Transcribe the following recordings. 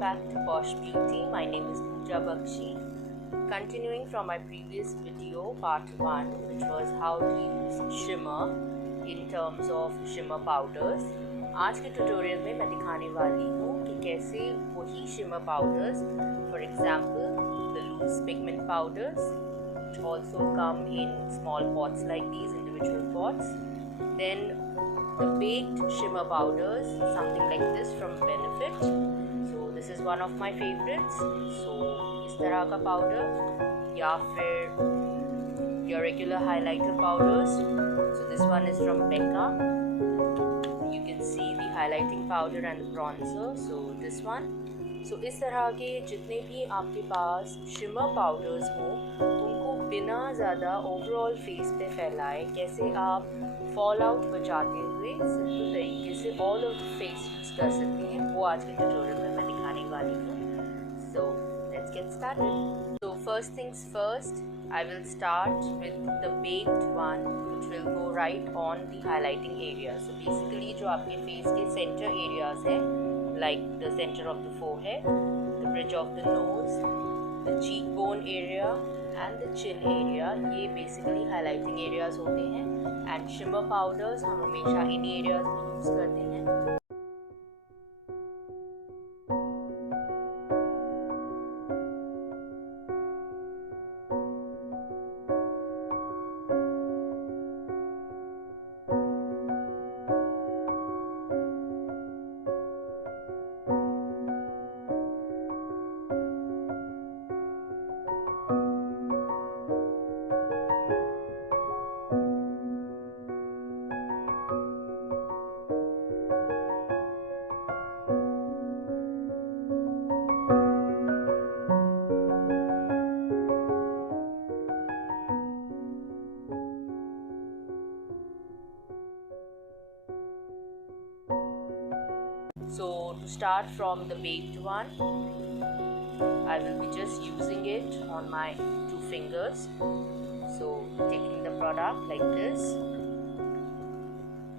back to Posh Beauty. My name is Pooja Bakshi. Continuing from my previous video, part 1, which was how to use shimmer in terms of shimmer powders. आज के ट्यूटोरियल में मैं दिखाने वाली हूँ कि कैसे वही shimmer powders, for example, the loose pigment powders, which also come in small pots like these, individual pots. Then the baked shimmer powders, something like this from Benefit. So this is one of my favorites. So इस तरह का powder या फिर your regular highlighter powders. So this one is from Becca. You can see the highlighting powder and the bronzer. So this one. So इस तरह के जितने भी आपके पास shimmer powders हो, उनको बिना ज़्यादा ओवरऑल फेस पे फैलाए कैसे आप फॉल आउट बचाते हुए सिंपल तरीके से ऑल ओवर फेस यूज़ कर सकते हैं, वो आज के ट्यूटोरियल में मैं दिखाने वाली हूँ. So let's get started. So first things first, I will start with the baked one, which will go right on the highlighting area. So basically जो आपके फेस के center areas है, like the center of the forehead, the bridge of the nose, the cheekbone area and the chin area, ये basically highlighting areas होते हैं. And shimmer powders हम हमेशा इन areas में use करते हैं. So to start from the baked one, I will be just using it on my 2 fingers. So taking the product like this,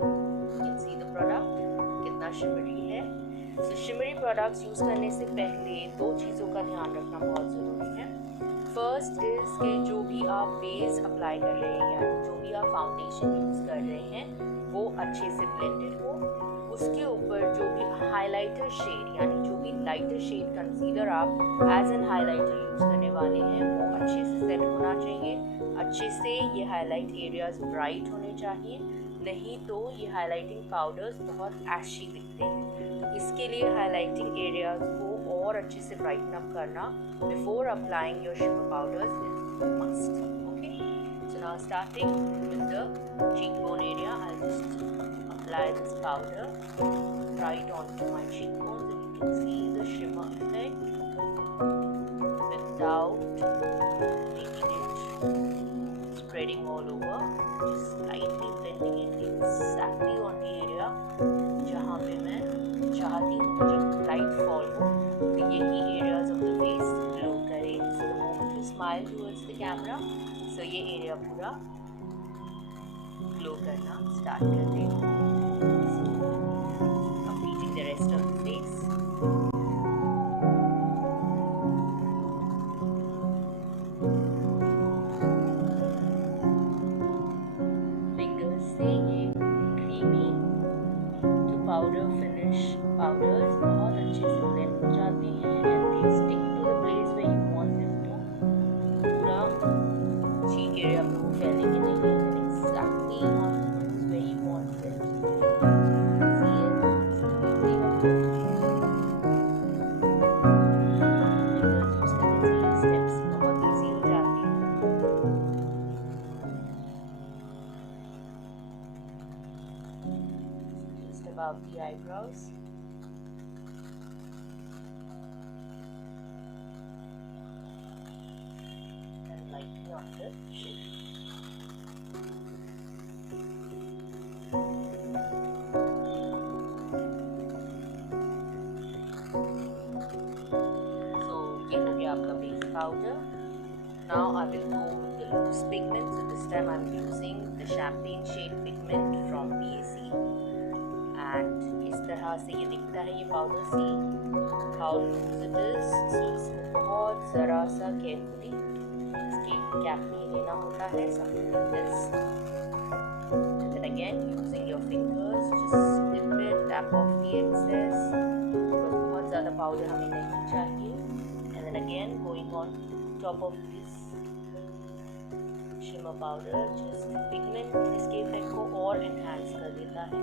you can see the product कितना shimmery है. So shimmery products use करने से पहले 2 चीज़ों का ध्यान रखना बहुत ज़रूरी है. फर्स्ट इज़ कि जो भी आप बेस अप्लाई कर रहे हैं या जो भी आप फाउंडेशन यूज़ कर रहे हैं वो अच्छे से ब्लेंडेड हो. उसके ऊपर जो भी हाइलाइटर शेड यानी जो भी लाइटर शेड कंसीलर आप एज एन हाइलाइटर यूज़ करने वाले हैं वो अच्छे से सेट होना चाहिए. अच्छे से ये हाईलाइट एरियाज ब्राइट होने चाहिए, नहीं तो ये हाइलाइटिंग पाउडर्स बहुत एशी दिखते हैं. तो इसके लिए हाइलाइटिंग एरियाज को और अच्छे से ब्राइटन अप करना before applying your shimmer powders is must. Okay, so now starting with the cheekbone area, I'll just apply this powder right onto my cheekbones, and you can see the shimmer effect without making it spreading all over, just slightly blending it exactly on the area जहाँ पे मैं चाहती हूँ जब light fall हो तो यही areas of the face glow करे. So the moment you smile towards the camera, so ये area पूरा ग्लो करना स्टार्ट कर दें. Completing the rest of the face. Fingers से ये creamy to powder finish powders बहुत अच्छे से blend हो जाते हैं and they stick to the place where you want them to. पूरा cheek area पे वो फैलेंगे नहीं, exactly on the nose where you want it. See it? Fingers use करने से ये steps बहुत easy हो जाती हैं. Just above the eyebrows. And lightly on the chin. आपका base powder. Now I will go with the loose pigment. So this time I am using the champagne shade pigment from BAC. And इस तरह से ये दिखता है ये powder. See how loose it is. So इसको बहुत ज़रा सा केयरफुली इसके कैप नहीं लेना होता है, something like this. And then again using your fingers just dip it, tap off the excess, because बहुत ज़्यादा पाउडर हमें नहीं चाहिए। And then again going on top of this shimmer powder, just pigment इसके इफेक्ट को और enhance कर देता है।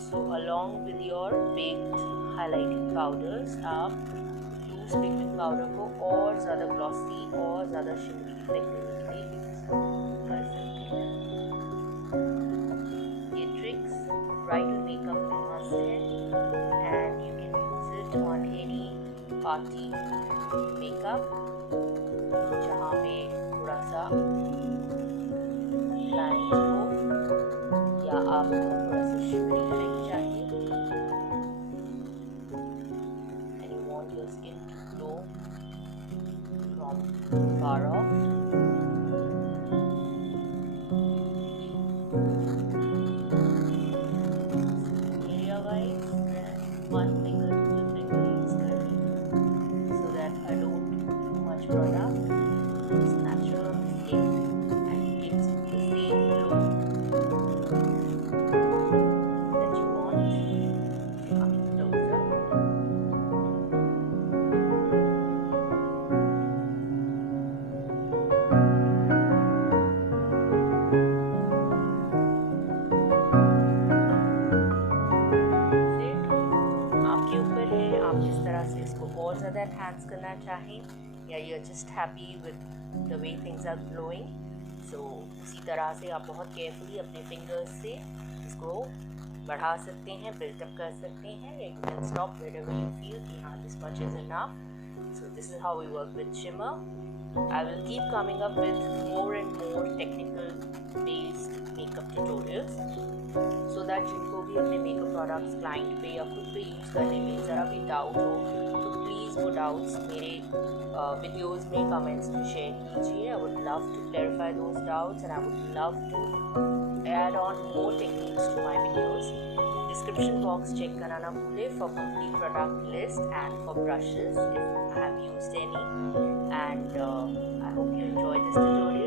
So along with your baked highlighting powders आप लूज पिगमेंट पाउडर को और ज़्यादा ग्लॉसी और ज़्यादा शिमरी इफेक्ट देने के लिए यूज कर सकते हैं। ये ट्रिक्स ब्राइडल मेकअप में मस्ट है and you can use it on any party makeup जहाँ पे थोड़ा सा क्लाइंट को या आपको थोड़ा सा शिमरी इफेक्ट चाहिए and you want your skin to glow from far off. Area wise one finger two finger use कर रही so that I don't too much product. It's natural on the skin and it gives you the same glow that you want. Coming closer. आपके ऊपर है, आप जिस तरह से इसको और ज़्यादा एनहांस करना चाहें या you're just happy with the way things are glowing, so उसी तरह से आप बहुत केयरफुली अपने फिंगर्स से इसको बढ़ा सकते हैं, बिल्टअप कर सकते हैं, या you can stop wherever you feel कि हाँ this much is enough. So this is how we work with shimmer. I will keep coming up with more and more technical based makeup tutorials so that जिनको भी अपने makeup products client पे या खुद पे यूज़ करने में ज़रा भी डाउट हो तो प्लीज़ वो डाउट्स मेरे वीडियोज़ में कमेंट्स में शेयर कीजिए। I would love to clarify those doubts and I would love to add on more techniques to my videos. Description box check करना ना भूले for complete product list and for brushes if I have used any and I hope you enjoy this tutorial.